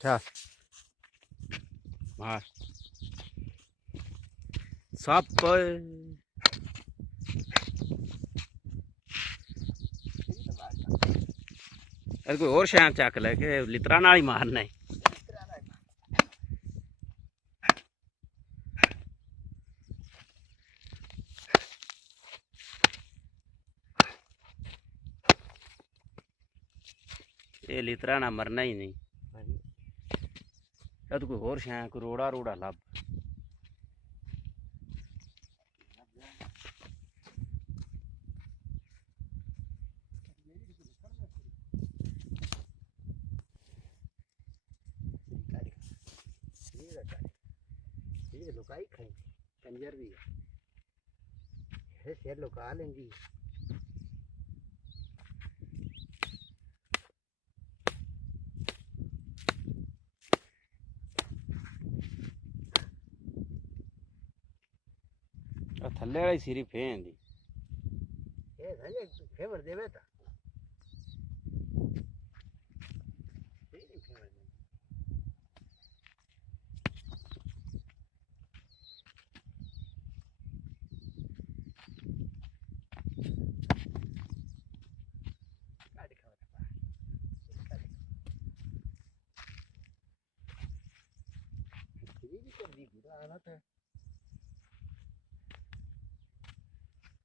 अच्छा मार सप कोई और शैं चक ले के लितरा नाल ही मारना है। ये लितरा ना मरना ही नहीं। तो कोई और शैं कोई रोड़ा रोड़ा लब लुकाई खाई कंजर भी है शेर लुका लेंगी। थल्ले वाली सिरी फेन दी ये थल्ले फेवर देवे ता ये भी कर दी बुरा हालत है।